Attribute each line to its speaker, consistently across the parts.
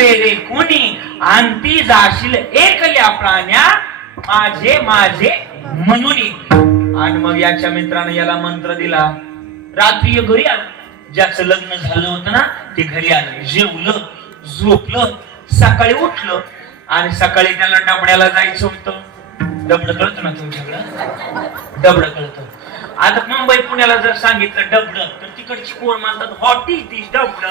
Speaker 1: नव्हे कुणी कोणी अंती जाशील एकल्या प्राण्या माझे माझे म्हणून आणि मग याच्या मित्राने याला मंत्र दिला रात्री घरी आलं ज्याचं लग्न झालं होतं ना ते घरी आलं जेवलं झोपलं सकाळी उठलं. आणि सकाळी त्याला डबड्याला जायचं होतं. डबड कळत ना तुमच्याकडं? डबड कळतं. आता मुंबई पुण्याला जर सांगितलं डबड तर तिकडची कोण मानतात हॉट ती डबड.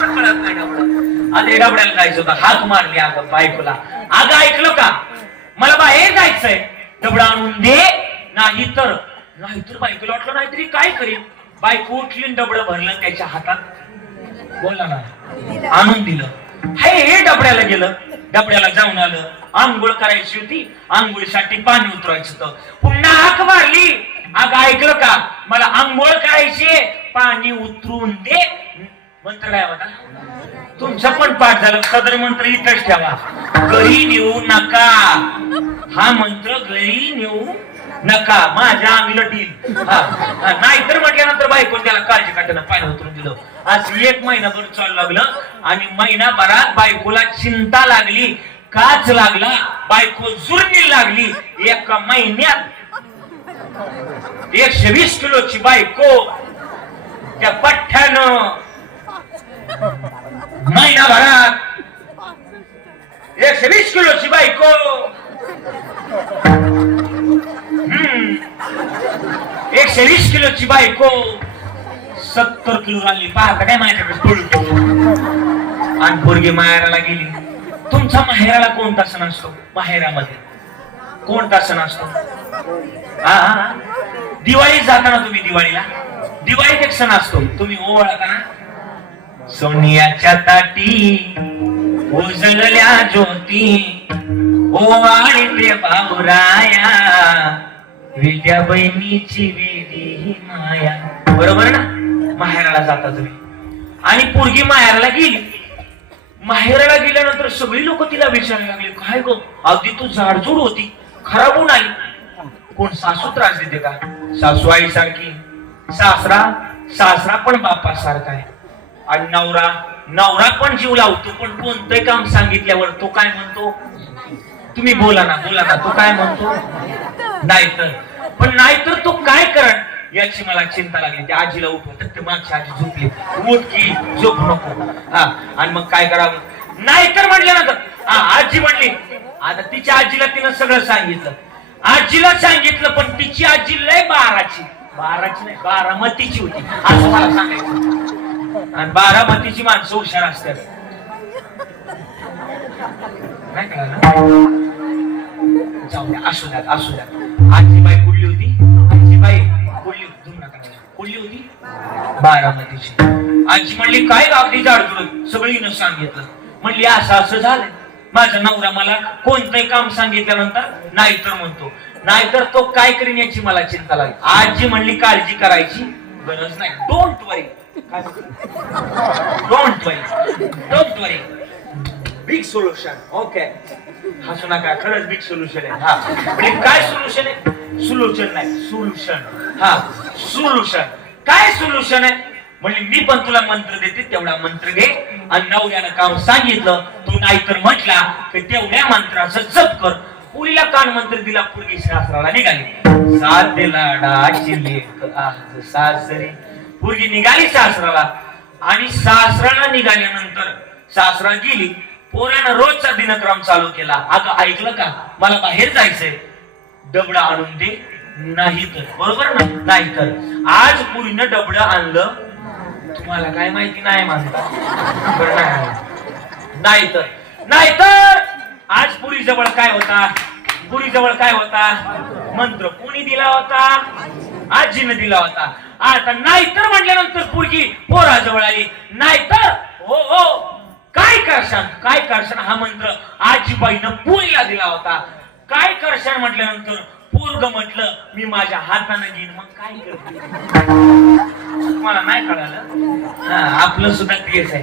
Speaker 1: कळत नाही डबड. आता हे डबड्याला जायचं होतं. हात मारली अगं बायकोला. अगं ऐकलं का? मला बाहेर जायचंय. डबड आणून दे. नाही तर नाहीतर बायकोला वाटलं नाहीतरी काय करीन? बायको उठली डबड भरलं त्याच्या हातात बोला ना आणून दिलं. हे हे डबड्याला गेलं. डबड्याला जाऊन आलं. आंघोळ करायची होती. आंघोळीसाठी पाणी उतरायचं होतं. पुन्हा हाक मारली. अगं ऐकलं का? मला आंघोळ करायची पाणी उतरून दे. मंत्र काय होता तुमचा पण पाठ झालं. सदर मंत्र इथंच ठेवा. घरी नेऊ नका. हा मंत्र घरी नेऊ नका. माझ्या अंगलं नाहीतर म्हटल्यानंतर बायको त्याला काळजी काढताना पाय उतरून दिलं. आज एक महिनाभर चालू लागलं आणि महिनाभरात बायकोला चिंता लागली काच लागला बायको जुळणी लागली. एका महिन्यात एकशे वीस किलोची बायको त्या पठ्ठ्यानं महिनाभरात एकशे वीस किलोची बायको एकशे वीस किलोची बायको सत्तर किलो झाली पाहता काय माझ्याकडे? पडून आणि पोरगी माहेराला गेली. तुमचा माहेराला कोणता सण असतो? माहेरामध्ये. कोणता सण असतो? हा हा, हा. दिवाळीत जाताना तुम्ही दिवाळीला? दिवाळीत एक सण असतो. तुम्ही ओवाळताना सोनियाच्या ताटी उजळल्या ज्योती ओवाळीते बाबुराया विद्या बहिणीची वेदी ही माया. बरोबर ना? माहेराला जाता तुम्ही. आणि पोरगी माहेरला गेली. माहेराला गेल्यानंतर सगळी लोक तिला विचारायला लागली काय गो? अगदी तू झाडझूड होती. खराब होऊन आली. कोण सासू त्रास देते का? सासू आई सारखी सासरा? सासरा पण बापा सारखा आहे. आणि नवरा नवरा पण जीव लावतो पण कोणतंही काम सांगितल्यावर तो काय म्हणतो? तुम्ही बोला ना बोला ना तो काय म्हणतो? नाहीतर. पण नाहीतर तो काय करण याची मला चिंता लागली. त्या आजीला उठवत ते मागची आजी झोपली. उठ की झोप नको. हा आणि मग काय करावं? नाहीतर म्हटल्यानंतर हा आजी म्हणली आता तिच्या आजीला तिनं सगळं सांगितलं. आजीला सांगितलं पण तिची आजी लय बाराची. बाराची नाही बारामतीची होती. असं मला सांगायचं. आणि बारामतीची माणसं हुशार असतात. नाही कळालं जाऊ द्या असू द्या असू द्या. आजीबाई कुठली होती? आजीबाई कुठली होती? नका कुठली होती? बारामतीची. आजी म्हणली काय गावठी झाडझुड सगळीनं सांगितलं. म्हणली असं असं झालं माझा नवरा मला कोणतंही काम सांगितल्यानंतर नाहीतर म्हणतो. नाहीतर तो काय करीन याची मला चिंता लागली. आजी म्हणली काळजी करायची गरज नाही. Don't worry don't worry don't worry big solution okay हसू नका खरंच बिग सोल्युशन आहे. हा. म्हणजे काय सोल्युशन आहे? सोल्युशन नाही. सोल्युशन हा. सोल्युशन काय सोल्युशन आहे? म्हणजे मी पण तुला मंत्र देते तेवढा मंत्र घे. आणि नवऱ्यानं काम सांगितलं. तू नाहीतर म्हटला की तेवढ्या मंत्राचं जप कर. पुरीला कान मंत्र दिला पूर्वी शास्त्राला निघाली. साथ लाडाची लेख आज सासरी पूर्वी निघाली सासराला. आणि सासराला निघाल्यानंतर सासरा गेली. पोरानं रोजचा दिनक्रम चालू केला. अगं ऐकलं का? मला बाहेर जायचंय. डबडा आणून दे. नाही तर. बरोबर ना? नाही तर. आज पुरीनं डबडं आणलं. तुम्हाला काय माहिती? नाही माझं. नाही नाही तर. नाही तर! आज पुरी जवळ काय होता? पुरी जवळ काय होता? मंत्र कोणी दिला होता? आजीनं दिला होता. आता नाहीतर म्हटल्यानंतर पुरगी पोराजवळ आली. नाहीतर हो हो. काय करशान? काय करशान? हा मंत्र आजीबाईनं पुरीला दिला होता. काय करशान म्हटल्यानंतर पोरग म्हटलं मी माझ्या हाताने घेईन. मग काय करते? तुम्हाला नाही कळालं? आपलं सुद्धा तेच आहे.